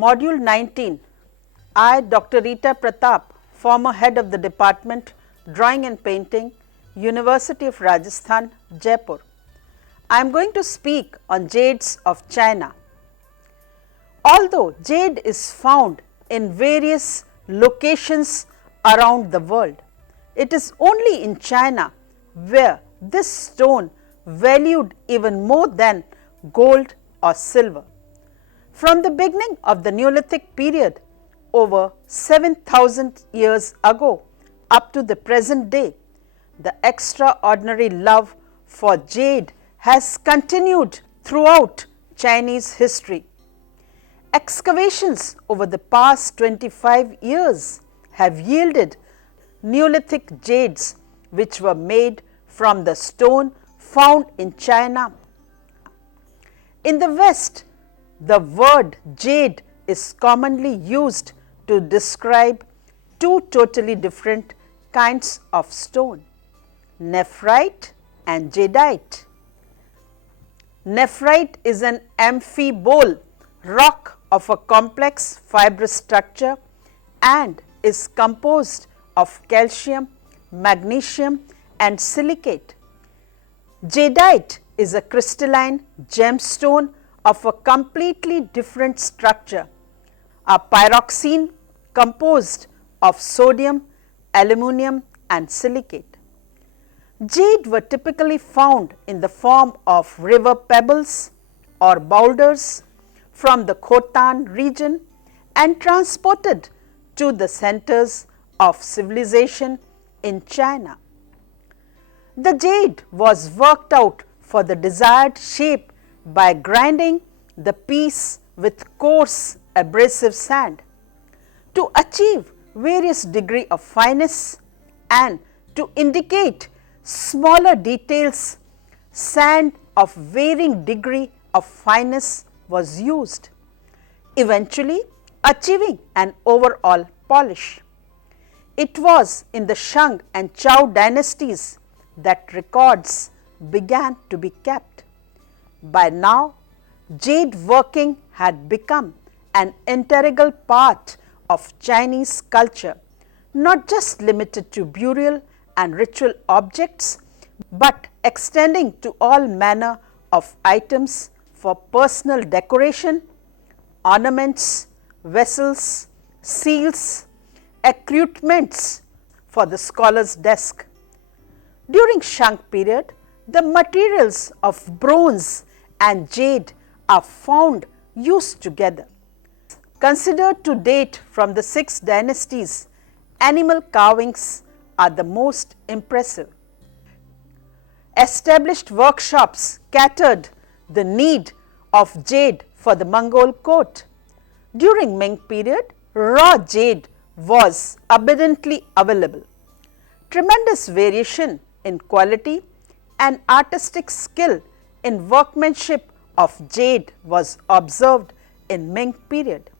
Module 19, I, Dr. Rita Pratap, former head of the Department, Drawing and Painting, University of Rajasthan, Jaipur. I am going to speak on jades of China. Although jade is found in various locations around the world, it is only in China where this stone valued even more than gold or silver. From the beginning of the Neolithic period over 7,000 years ago up to the present day, the extraordinary love for jade has continued throughout Chinese history. Excavations over the past 25 years have yielded Neolithic jades which were made from the stone found in China. In the West, the word jade is commonly used to describe two totally different kinds of stone, nephrite and jadeite. Nephrite is an amphibole rock of a complex fibrous structure and is composed of calcium, magnesium and silicate. Jadeite is a crystalline gemstone of a completely different structure, a pyroxene composed of sodium, aluminum and silicate. Jade were typically found in the form of river pebbles or boulders from the Khotan region and transported to the centers of civilization in China. The jade was worked out for the desired shape by grinding the piece with coarse abrasive sand. To achieve various degree of fineness and to indicate smaller details, sand of varying degree of fineness was used, eventually achieving an overall polish. It was in the Shang and Zhou dynasties that records began to be kept. By now, jade working had become an integral part of Chinese culture, not just limited to burial and ritual objects, but extending to all manner of items for personal decoration, ornaments, vessels, seals, accoutrements for the scholar's desk. During Shang period, the materials of bronze and jade are found used together. Considered to date from the 6 dynasties, animal carvings are the most impressive. Established workshops catered the need of jade for the Mongol court. During Ming period, raw jade was abundantly available. Tremendous variation in quality and artistic skill in workmanship of jade was observed in Ming period.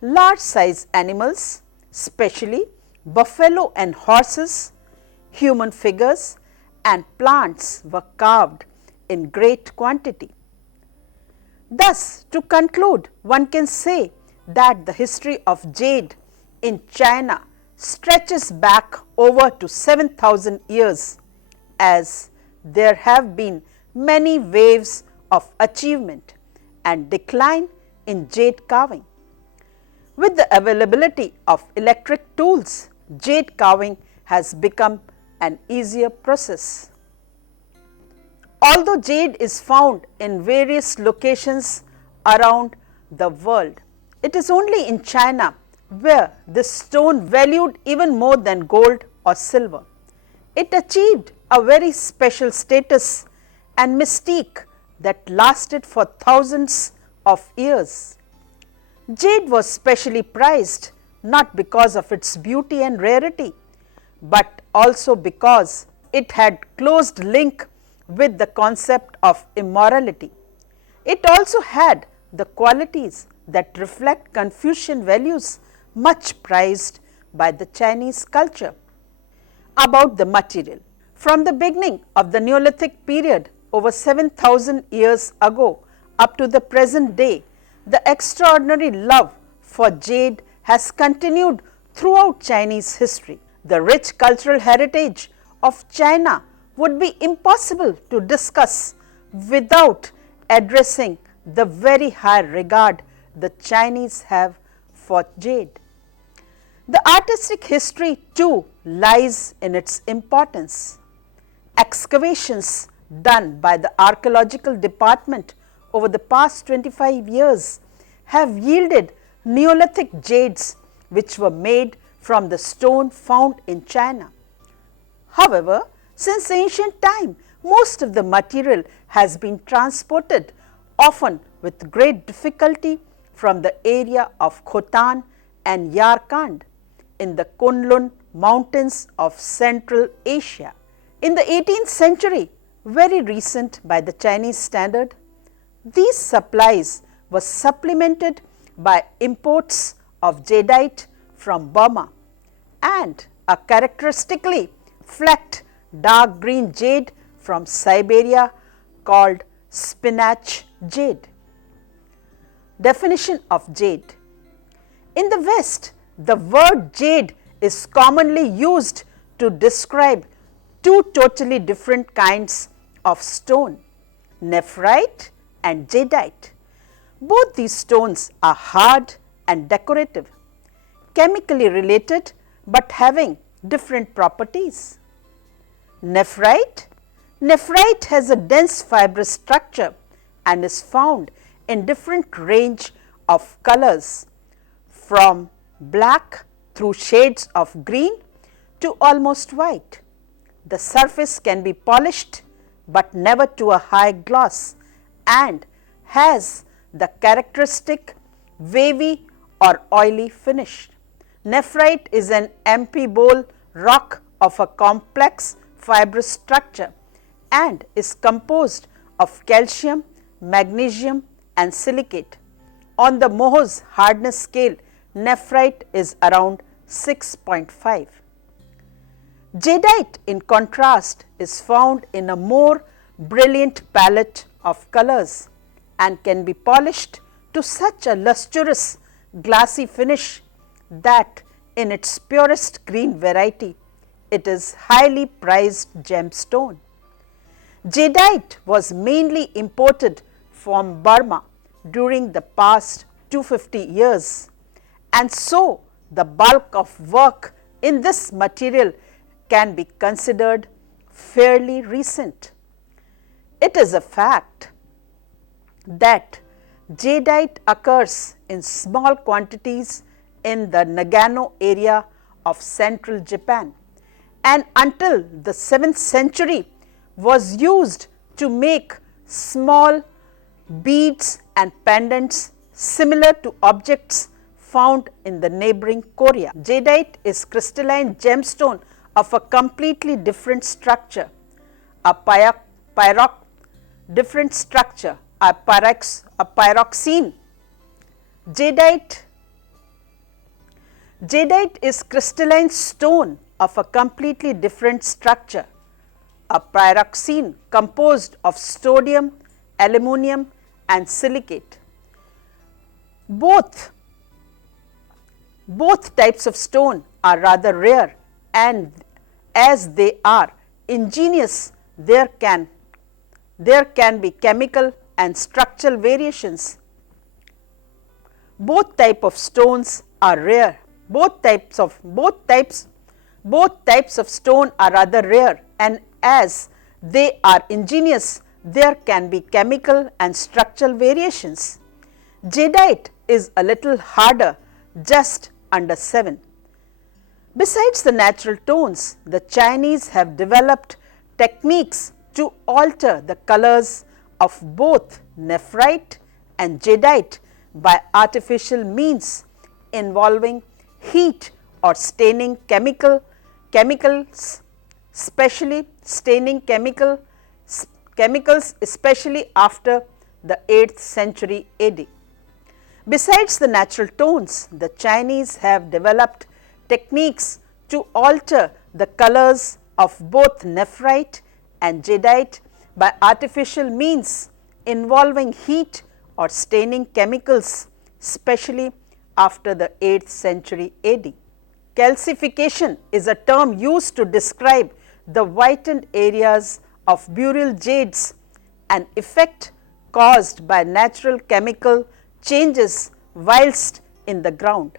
Large size animals, especially buffalo and horses, human figures and plants were carved in great quantity. Thus, to conclude, one can say that the history of jade in China stretches back over to 7,000 years, as there have been many waves of achievement and decline in jade carving. With the availability of electric tools, jade carving has become an easier process. Although jade is found in various locations around the world, it is only in China where this stone valued even more than gold or silver. It achieved a very special status and mystique that lasted for thousands of years. Jade was specially prized not because of its beauty and rarity, but also because it had close link with the concept of immorality. It also had the qualities that reflect Confucian values much prized by the Chinese culture. About the material. From the beginning of the Neolithic period over 7,000 years ago up to the present day, The extraordinary love for jade has continued throughout Chinese history. The rich cultural heritage of China would be impossible to discuss without addressing the very high regard the Chinese have for jade. The artistic history too lies in its importance. Excavations done by the archaeological department over the past 25 years have yielded Neolithic jades which were made from the stone found in China. However, since ancient time, most of the material has been transported, often with great difficulty, from the area of Khotan and Yarkand in the Kunlun mountains of Central Asia. In the 18th century, very recent by the Chinese standard, these supplies were supplemented by imports of jadeite from Burma and a characteristically flecked dark green jade from Siberia called spinach jade. Definition of jade. In the West, the word jade is commonly used to describe two totally different kinds of stone, nephrite and jadeite. Both these stones are hard and decorative, chemically related but having different properties. Nephrite. Nephrite has a dense fibrous structure and is found in different range of colors from black through shades of green to almost white. The surface can be polished but never to a high gloss and has the characteristic wavy or oily finish. Nephrite is an amphibole rock of a complex fibrous structure and is composed of calcium, magnesium and silicate. On the Mohs hardness scale, nephrite is around 6.5. Jadeite, in contrast, is found in a more brilliant palette of colors and can be polished to such a lustrous glassy finish that in its purest green variety, it is highly prized gemstone. Jadeite was mainly imported from Burma during the past 250 years, and so the bulk of work in this material can be considered fairly recent. It is a fact that jadeite occurs in small quantities in the Nagano area of central Japan, and until the 7th century was used to make small beads and pendants similar to objects found in the neighboring Korea. Jadeite is crystalline gemstone of a completely different structure, a pyroxene. Jadeite is crystalline stone of a completely different structure, a pyroxene composed of sodium, aluminum and silicate. Both types of stone are rather rare, and as they are ingenious, there can be chemical and structural variations. Both types of stones are rare. Both types of stone are rather rare, and as they are ingenious, there can be chemical and structural variations. Jadeite is a little harder, just under 7. Besides the natural tones, the Chinese have developed techniques to alter the colors of both nephrite and jadeite by artificial means involving heat or staining chemicals, especially after the 8th century AD. Besides the natural tones, the Chinese have developed techniques to alter the colors of both nephrite and jadeite by artificial means involving heat or staining chemicals, especially after the 8th century AD. Calcification is a term used to describe the whitened areas of burial jades, an effect caused by natural chemical changes whilst in the ground.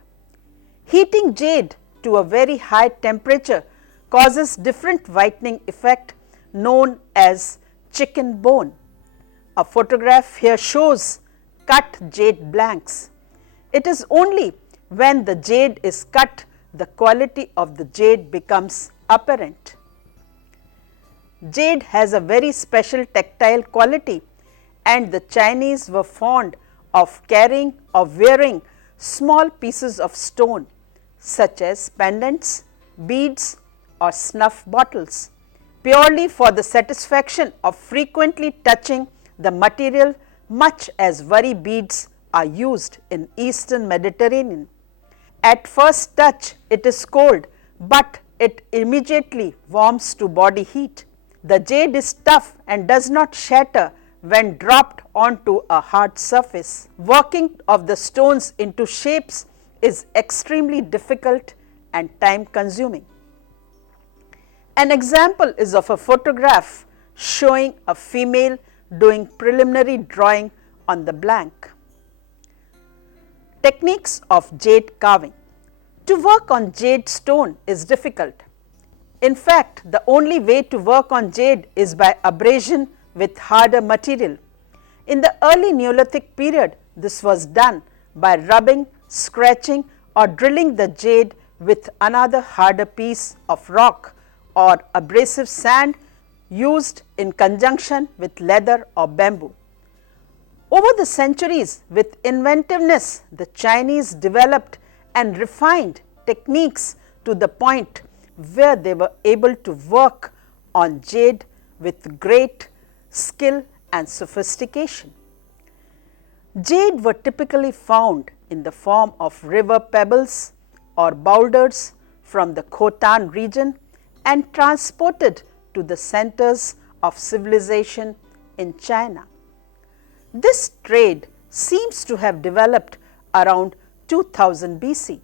Heating jade to a very high temperature causes different whitening effect known as chicken bone. A photograph here shows cut jade blanks. It is only when the jade is cut the quality of the jade becomes apparent. Jade has a very special tactile quality, and the Chinese were fond of carrying or wearing small pieces of stone such as pendants, beads or snuff bottles, purely for the satisfaction of frequently touching the material, much as worry beads are used in Eastern Mediterranean. At first touch it is cold, but it immediately warms to body heat. The jade is tough and does not shatter when dropped onto a hard surface. Working of the stones into shapes is extremely difficult and time consuming. An example is of a photograph showing a female doing preliminary drawing on the blank. Techniques of jade carving. To work on jade stone is difficult. In fact, the only way to work on jade is by abrasion with harder material. In the early Neolithic period, this was done by rubbing, scratching or drilling the jade with another harder piece of rock or abrasive sand used in conjunction with leather or bamboo. Over the centuries, with inventiveness, the Chinese developed and refined techniques to the point where they were able to work on jade with great skill and sophistication. Jade were typically found in the form of river pebbles or boulders from the Khotan region and transported to the centers of civilization in China. This trade seems to have developed around 2000 BC,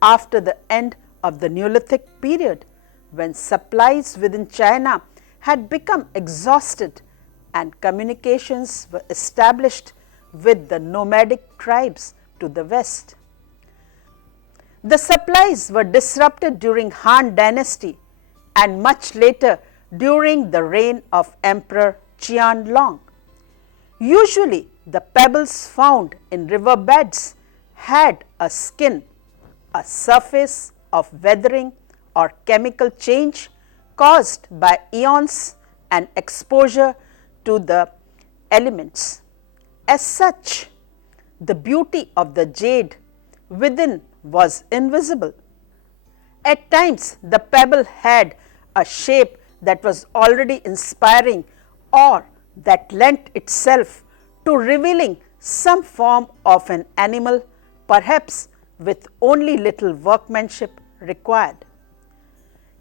after the end of the Neolithic period, when supplies within China had become exhausted and communications were established with the nomadic tribes to the west. The supplies were disrupted during Han Dynasty and much later during the reign of Emperor Qianlong. Usually, the pebbles found in river beds had a skin, a surface of weathering or chemical change caused by eons and exposure to the elements. As such, the beauty of the jade within was invisible. At times, the pebble had a shape that was already inspiring or that lent itself to revealing some form of an animal, perhaps with only little workmanship required.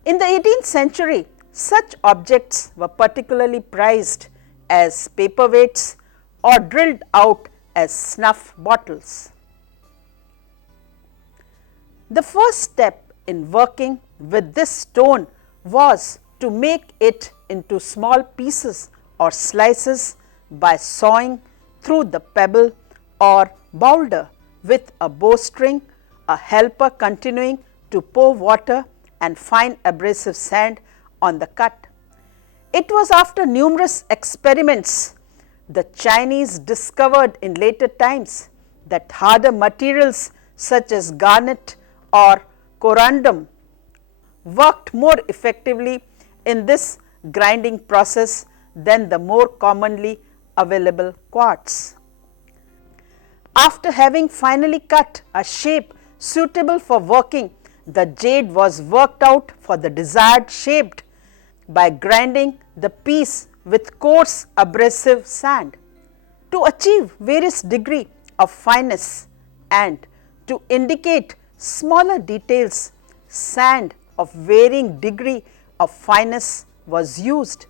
In the 18th century, such objects were particularly prized as paperweights or drilled out as snuff bottles. The first step in working with this stone was to make it into small pieces or slices by sawing through the pebble or boulder with a bowstring, a helper continuing to pour water and fine abrasive sand on the cut. It was after numerous experiments the Chinese discovered in later times that harder materials such as garnet or corundum worked more effectively in this grinding process than the more commonly available quartz. After having finally cut a shape suitable for working, the jade was worked out for the desired shape by grinding the piece with coarse abrasive sand. To achieve various degree of fineness and to indicate smaller details, sand of varying degree of fineness was used,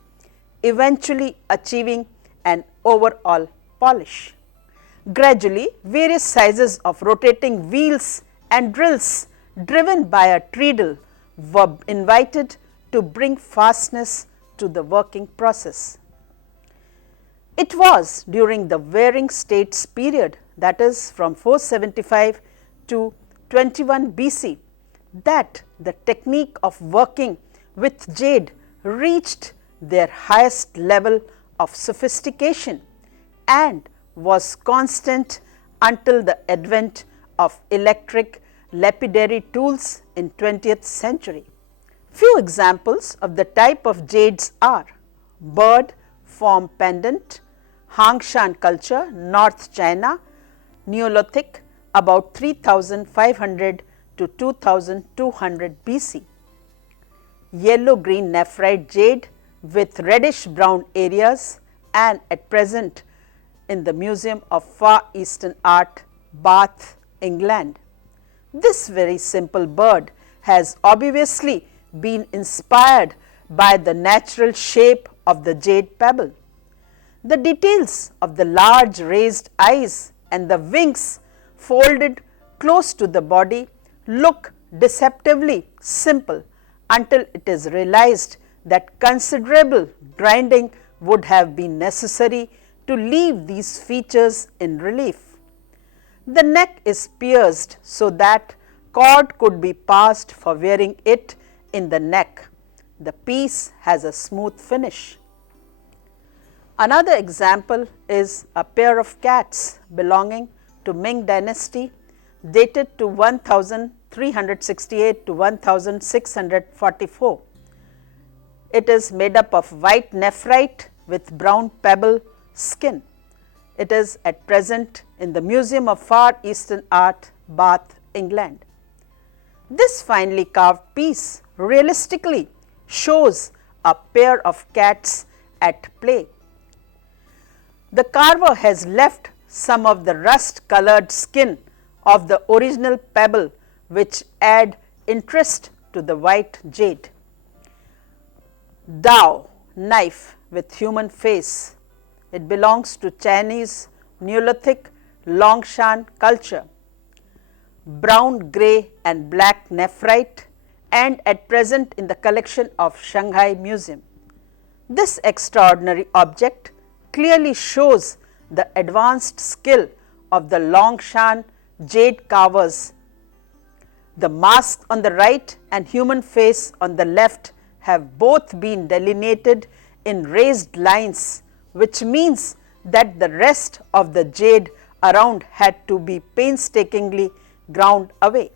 eventually achieving an overall polish. Gradually, various sizes of rotating wheels and drills driven by a treadle were invited to bring fastness to the working process. It was during the Warring States period, that is from 475 to 21 BC, that the technique of working with jade reached their highest level of sophistication and was constant until the advent of electric lapidary tools in 20th century. Few examples of the type of jades are bird form pendant, Hangshan culture, North China, Neolithic about 3500 to 2200 BC, yellow green nephrite jade with reddish brown areas and at present in the Museum of Far Eastern Art, Bath, England. This very simple bird has obviously been inspired by the natural shape of the jade pebble. The details of the large raised eyes and the wings folded close to the body look deceptively simple until it is realized that considerable grinding would have been necessary to leave these features in relief. The neck is pierced so that cord could be passed for wearing it in the neck. The piece has a smooth finish. Another example is a pair of cats belonging to Ming dynasty dated to 1368 to 1644. It is made up of white nephrite with brown pebble skin. It is at present in the Museum of Far Eastern Art, Bath, England. This finely carved piece realistically shows a pair of cats at play. The carver has left some of the rust colored skin of the original pebble which add interest to the white jade. Dao knife with human face. It belongs to Chinese Neolithic Longshan culture. Brown, grey and black nephrite and at present in the collection of Shanghai Museum. This extraordinary object clearly shows the advanced skill of the Longshan jade carvers. The mask on the right and human face on the left have both been delineated in raised lines, which means that the rest of the jade around had to be painstakingly ground away.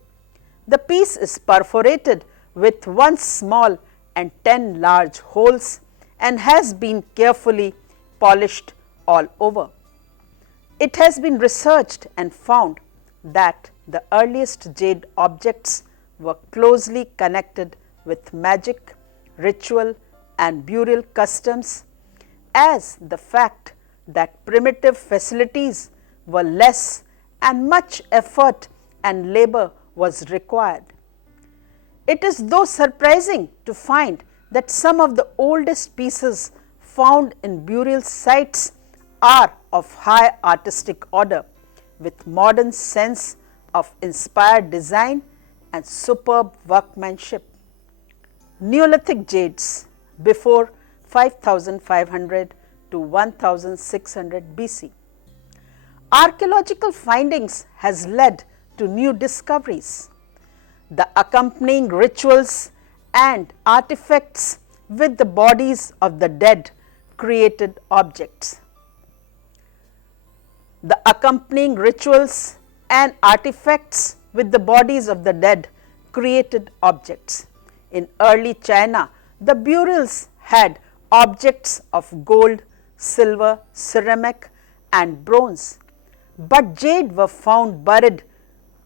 The piece is perforated with 1 small and 10 large holes and has been carefully polished all over. It has been researched and found that the earliest jade objects were closely connected with magic, ritual and burial customs, as the fact that primitive facilities were less and much effort and labor was required. It is though surprising to find that some of the oldest pieces found in burial sites are of high artistic order with modern sense of inspired design and superb workmanship. Neolithic jades before 5500 to 1600 BC. Archaeological findings has led to new discoveries. The accompanying rituals and artifacts with the bodies of the dead created objects. The accompanying rituals and artifacts with the bodies of the dead created objects. In early China, the burials had objects of gold, silver, ceramic and bronze, but jade were found buried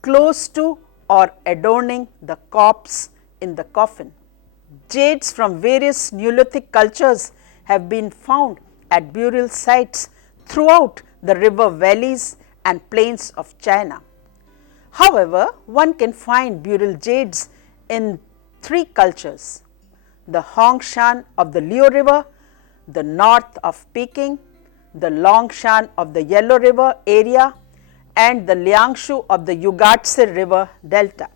close to or adorning the corpse in the coffin. Jades from various Neolithic cultures have been found at burial sites throughout the river valleys and plains of China. However, one can find burial jades in 3 cultures: the Hongshan of the Liu River, the north of Peking, the Longshan of the Yellow River area and the Liangshu of the Yugatse River delta.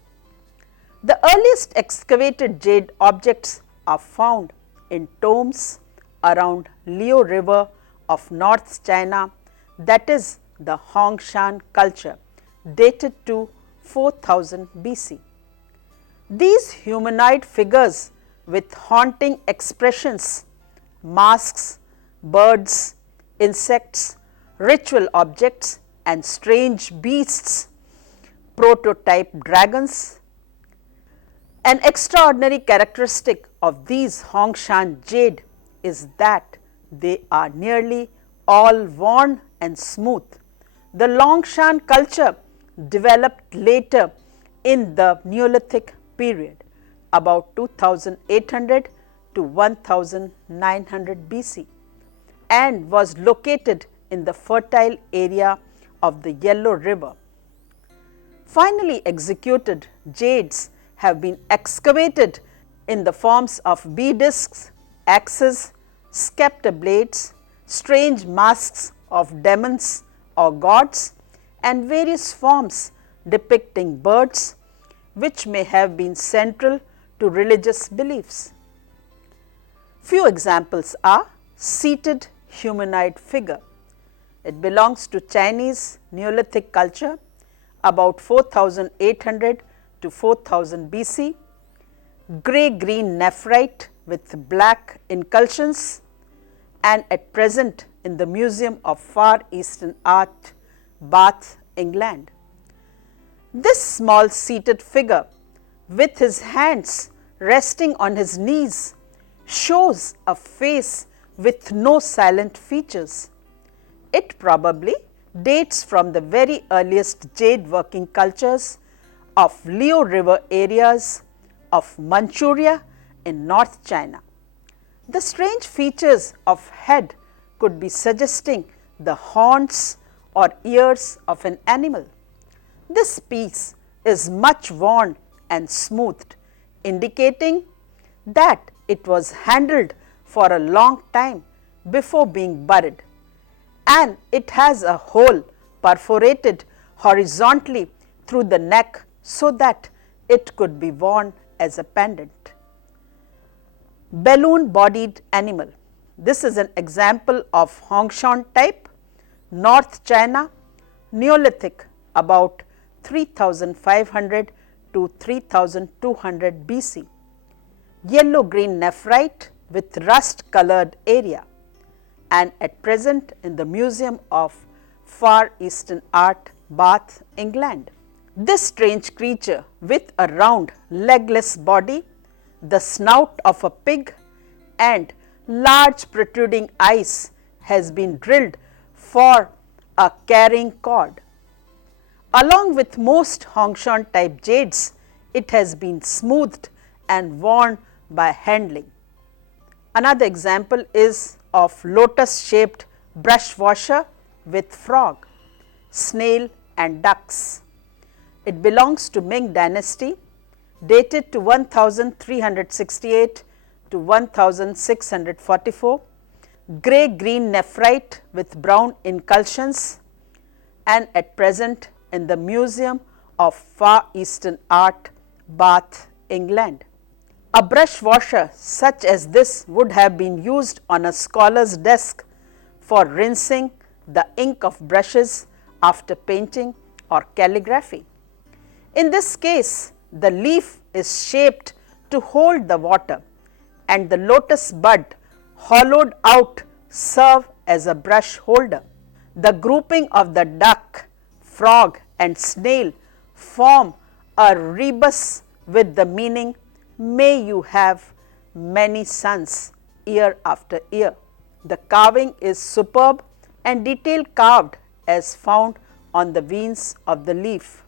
The earliest excavated jade objects are found in tombs around Liu River of North China, that is the Hongshan culture, dated to 4000 BC. These humanoid figures with haunting expressions, masks, birds, insects, ritual objects and strange beasts, prototype dragons. An extraordinary characteristic of these Hongshan jade is that they are nearly all worn and smooth. The Longshan culture developed later in the Neolithic period, about 2800 to 1900 BC, and was located in the fertile area of the Yellow River. Finally executed jades have been excavated in the forms of bee discs, axes, scepter blades, strange masks of demons or gods, and various forms depicting birds, which may have been central to religious beliefs. Few examples are seated humanoid figure. It belongs to Chinese Neolithic culture about 4800 to 4000 BC, grey-green nephrite with black incursions, and at present in the Museum of Far Eastern Art, Bath, England. This small seated figure with his hands resting on his knees shows a face with no silent features. It probably dates from the very earliest jade working cultures of Liu River areas of Manchuria in North China. The strange features of head could be suggesting the horns or ears of an animal. This piece is much worn and smoothed, indicating that it was handled for a long time before being buried, and it has a hole perforated horizontally through the neck so that it could be worn as a pendant. Balloon bodied animal. This is an example of Hongshan type, North China, Neolithic, about 3500 to 3200 BC. Yellow green nephrite with rust colored area, and at present in the Museum of Far Eastern Art, Bath, England. This strange creature with a round legless body, the snout of a pig and large protruding eyes has been drilled for a carrying cord. Along with most Hongshan type jades, it has been smoothed and worn by handling. Another example is of lotus shaped brush washer with frog, snail and ducks. It belongs to Ming dynasty, dated to 1368 to 1644, grey green nephrite with brown incursions, and at present in the Museum of Far Eastern Art, Bath, England. A brush washer such as this would have been used on a scholar's desk for rinsing the ink of brushes after painting or calligraphy. In this case, the leaf is shaped to hold the water, and the lotus bud hollowed out serve as a brush holder. The grouping of the duck, frog and snail form a rebus with the meaning, "May you have many sons year after year." The carving is superb and detail carved as found on the veins of the leaf.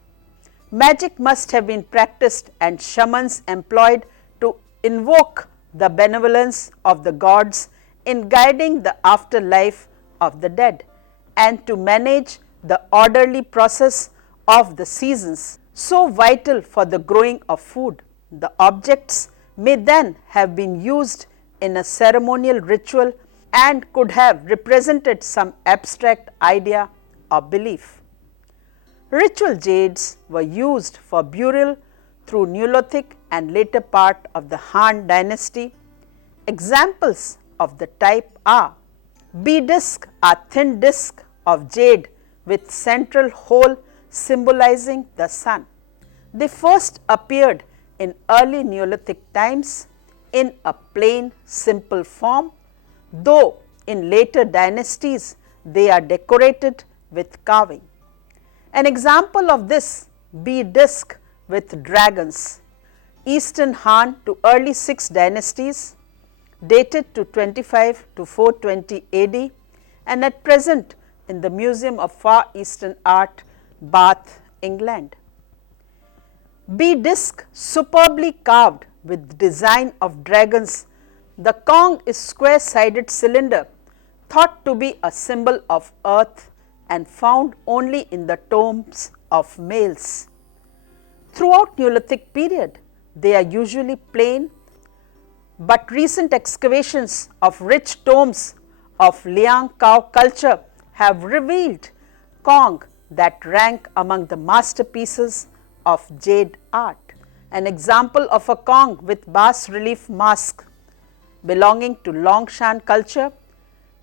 Magic must have been practiced and shamans employed to invoke the benevolence of the gods in guiding the afterlife of the dead and to manage the orderly process of the seasons, so vital for the growing of food. The objects may then have been used in a ceremonial ritual and could have represented some abstract idea or belief. Ritual jades were used for burial through Neolithic and later part of the Han dynasty. Examples of the type are bead disc are thin disc of jade with central hole symbolizing the sun. They first appeared in early Neolithic times in a plain simple form, though in later dynasties they are decorated with carving. An example of this bead disc with dragons, Eastern Han to early 6 dynasties, dated to 25 to 420 AD and at present in the Museum of Far Eastern Art, Bath, England. Bead disc superbly carved with design of dragons. The Kong is square-sided cylinder thought to be a symbol of earth and found only in the tombs of males. Throughout Neolithic period, they are usually plain, but recent excavations of rich tombs of Liang Kao culture have revealed Kong that rank among the masterpieces of jade art. An example of a Kong with bas-relief mask belonging to Longshan culture,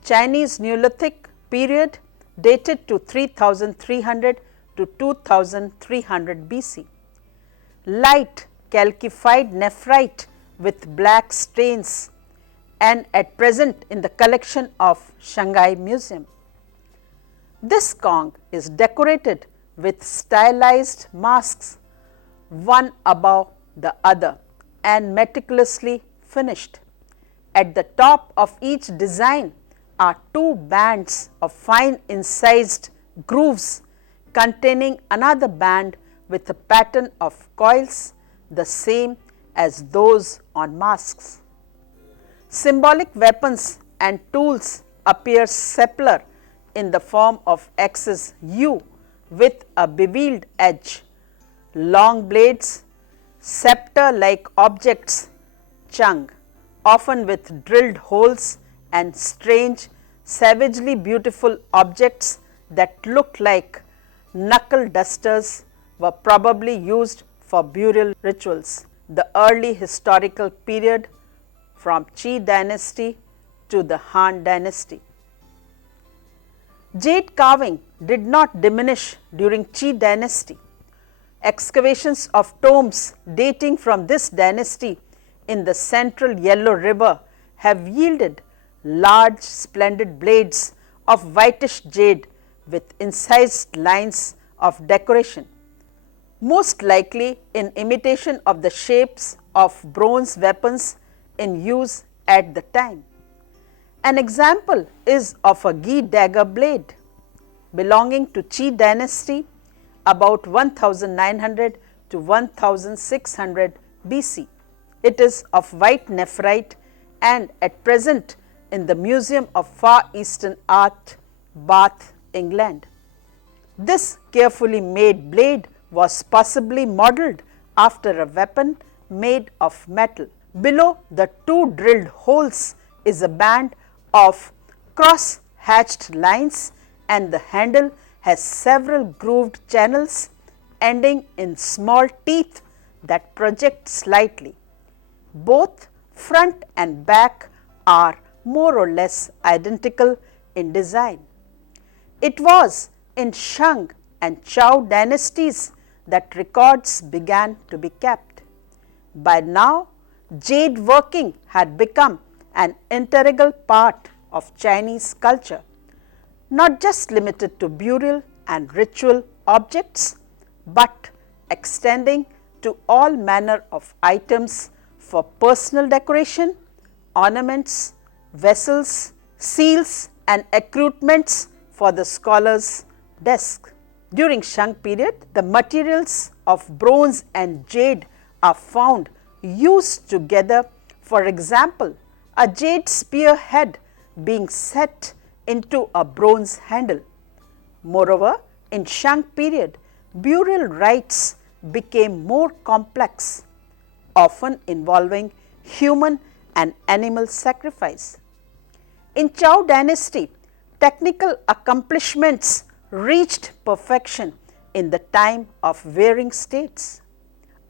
Chinese Neolithic period dated to 3300 to 2300 BC. Light calcified nephrite with black stains and at present in the collection of Shanghai Museum. This Kong is decorated with stylized masks, one above the other and meticulously finished. At the top of each design are 2 bands of fine incised grooves containing another band with a pattern of coils the same as those on masks. Symbolic weapons and tools appear simpler in the form of axis U with a beveled edge, long blades, scepter-like objects, chung, often with drilled holes and strange, savagely beautiful objects that look like knuckle dusters were probably used for burial rituals. The early historical period from Qi dynasty to the Han dynasty. Jade carving did not diminish during Qi dynasty. Excavations of tombs dating from this dynasty in the central Yellow River have yielded large splendid blades of whitish jade with incised lines of decoration, most likely in imitation of the shapes of bronze weapons in use at the time. An example is of a Gi dagger blade belonging to Qi dynasty about 1900 to 1600 BC. It is of white nephrite and at present in the Museum of Far Eastern Art, Bath, England. This carefully made blade was possibly modelled after a weapon made of metal. Below the 2 drilled holes is a band of cross-hatched lines and the handle has several grooved channels ending in small teeth that project slightly. Both front and back are more or less identical in design. It was in Shang and Zhou dynasties that records began to be kept. By now, jade working had become an integral part of Chinese culture, not just limited to burial and ritual objects, but extending to all manner of items for personal decoration, ornaments, vessels, seals and accoutrements for the scholar's desk. During Shang period, the materials of bronze and jade are found used together. For example, a jade spear head being set into a bronze handle. Moreover, in Shang period, burial rites became more complex, often involving human and animal sacrifice. In Chow dynasty, technical accomplishments reached perfection in the time of Warring States.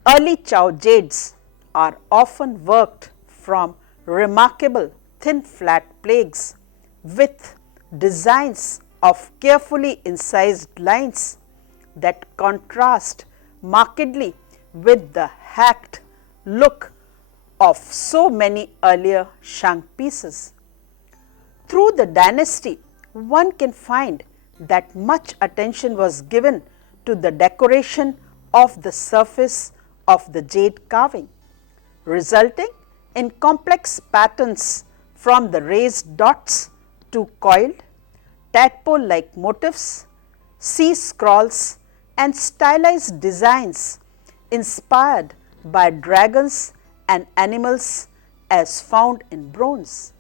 Early Chow jades are often worked from remarkable thin flat plaques with designs of carefully incised lines that contrast markedly with the hacked look of so many earlier shank pieces. Through the dynasty, one can find that much attention was given to the decoration of the surface of the jade carving, resulting in complex patterns from the raised dots to coiled, tadpole-like motifs, sea scrolls and stylized designs inspired by dragons and animals as found in bronze.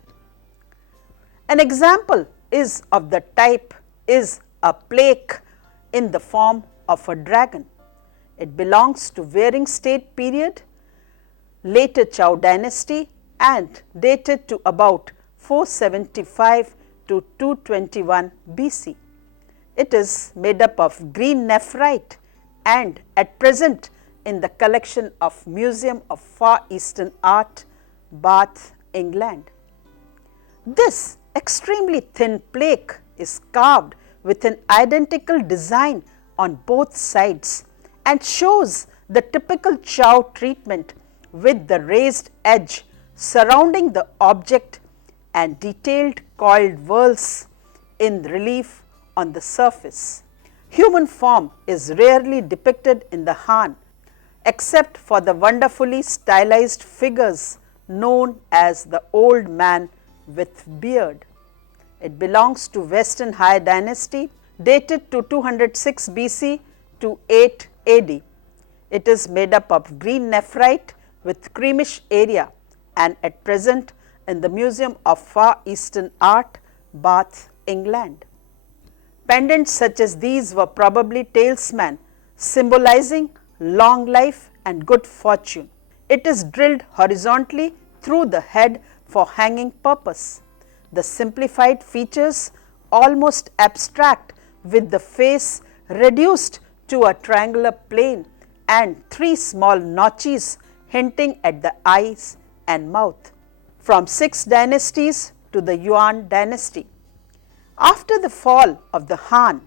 An example is of the type is a plaque in the form of a dragon. It belongs to Warring State period, later Chow dynasty and dated to about 475 to 221 BC. It is made up of green nephrite and at present in the collection of Museum of Far Eastern Art, Bath, England. This extremely thin plaque is carved with an identical design on both sides and shows the typical Chow treatment with the raised edge surrounding the object and detailed coiled whorls in relief on the surface. Human form is rarely depicted in the Han except for the wonderfully stylized figures known as the old man with beard. It belongs to Western High dynasty dated to 206 BC to 8 AD. It is made up of green nephrite with creamish area and at present in the Museum of Far Eastern Art, Bath, England. Pendants such as these were probably talisman symbolizing long life and good fortune. It is drilled horizontally through the head for hanging purpose. The simplified features almost abstract with the face reduced to a triangular plane and three small notches hinting at the eyes and mouth. From 6 dynasties to the Yuan dynasty. After the fall of the Han,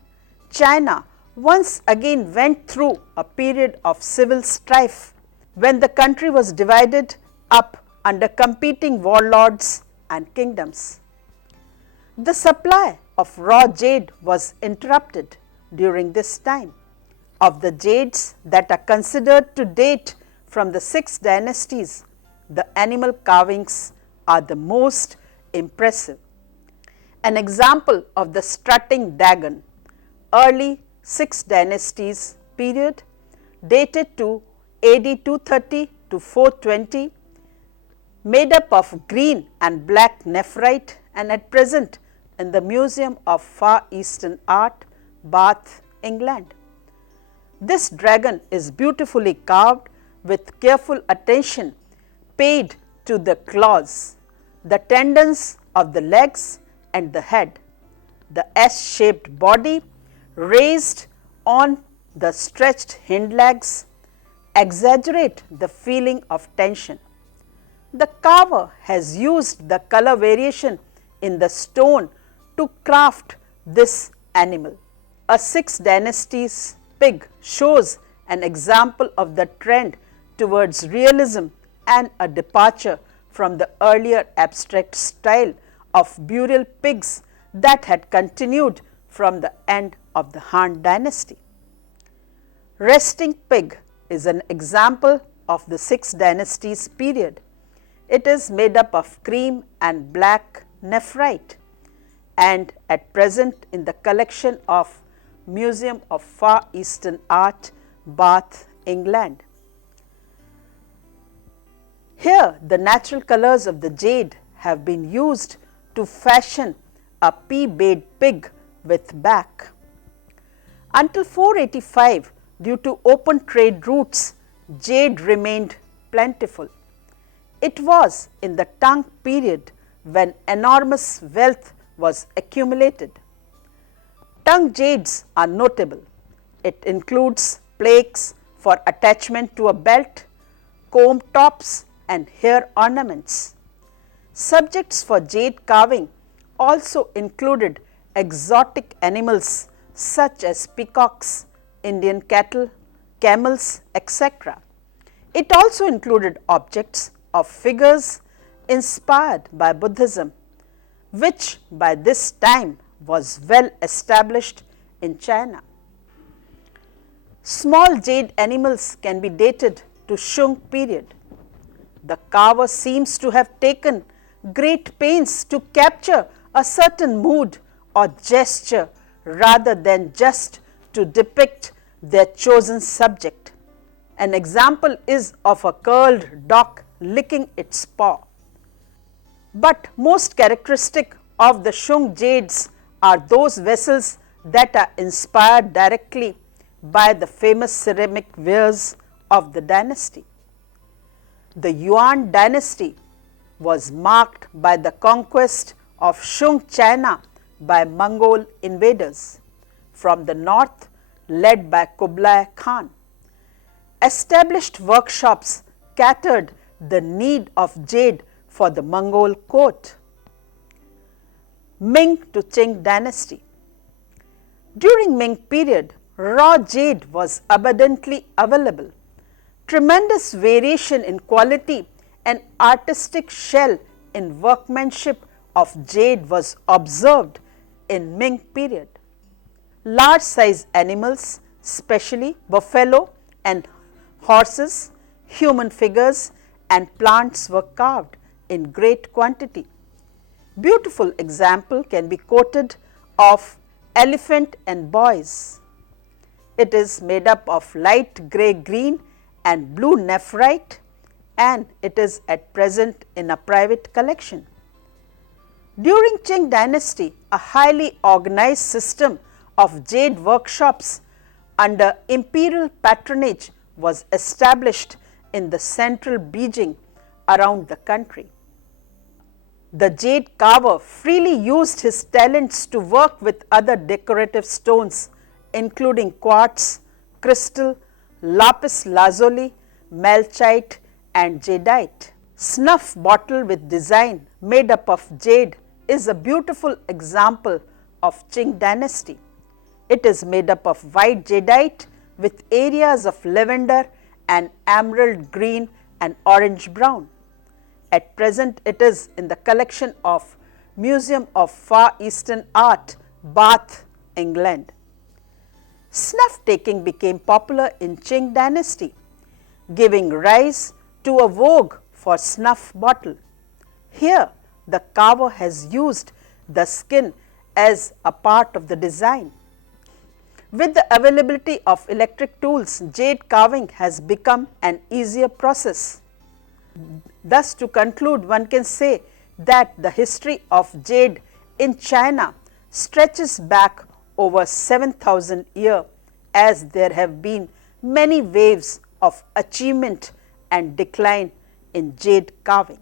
China once again went through a period of civil strife when the country was divided up under competing warlords and kingdoms. The supply of raw jade was interrupted during this time. Of the jades that are considered to date from the 6 dynasties, the animal carvings are the most impressive. An example of the strutting dagon, early 6 dynasties period, dated to AD 230 to 420, made up of green and black nephrite and at present in the Museum of Far Eastern Art, Bath, England. This dragon is beautifully carved with careful attention paid to the claws, the tendons of the legs and the head. The S-shaped body raised on the stretched hind legs exaggerate the feeling of tension. The carver has used the color variation in the stone to craft this animal. A 6 dynasties pig shows an example of the trend towards realism and a departure from the earlier abstract style of burial pigs that had continued from the end of the Han dynasty. Resting pig is an example of the 6 dynasties period. It is made up of cream and black nephrite and at present in the collection of Museum of Far Eastern Art, Bath, England. Here the natural colors of the jade have been used to fashion a pea-bayed pig with back. Until 485, due to open trade routes, jade remained plentiful. It was in the Tang period when enormous wealth was accumulated. Tongue jades are notable. It includes plaques for attachment to a belt, comb tops and hair ornaments. Subjects for jade carving also included exotic animals such as peacocks, Indian cattle, camels, etc. It also included objects of figures inspired by Buddhism, which by this time was well established in China. Small jade animals can be dated to Shung period. The carver seems to have taken great pains to capture a certain mood or gesture rather than just to depict their chosen subject. An example is of a curled dog licking its paw. But most characteristic of the Shung jades are those vessels that are inspired directly by the famous ceramic wares of the dynasty. The Yuan dynasty was marked by the conquest of Shung China by Mongol invaders from the north led by Kublai Khan. Established workshops catered the need of jade for the Mongol court. Ming to Qing dynasty. During Ming period, raw jade was abundantly available. Tremendous variation in quality and artistic shell in workmanship of jade was observed in Ming period. Large size animals, especially buffalo and horses, human figures and plants were carved in great quantity. Beautiful example can be quoted of elephant and boys. It is made up of light grey green and blue nephrite, and it is at present in a private collection. During Qing dynasty, a highly organized system of jade workshops under imperial patronage was established in the central Beijing around the country. The jade carver freely used his talents to work with other decorative stones including quartz, crystal, lapis lazuli, malachite and jadeite. Snuff bottle with design made up of jade is a beautiful example of Qing dynasty. It is made up of white jadeite with areas of lavender and emerald green and orange brown. At present, it is in the collection of Museum of Far Eastern Art, Bath, England. Snuff taking became popular in Qing dynasty, giving rise to a vogue for snuff bottle. Here, the carver has used the skin as a part of the design. With the availability of electric tools, jade carving has become an easier process. Thus, to conclude, one can say that the history of jade in China stretches back over 7,000 years, as there have been many waves of achievement and decline in jade carving.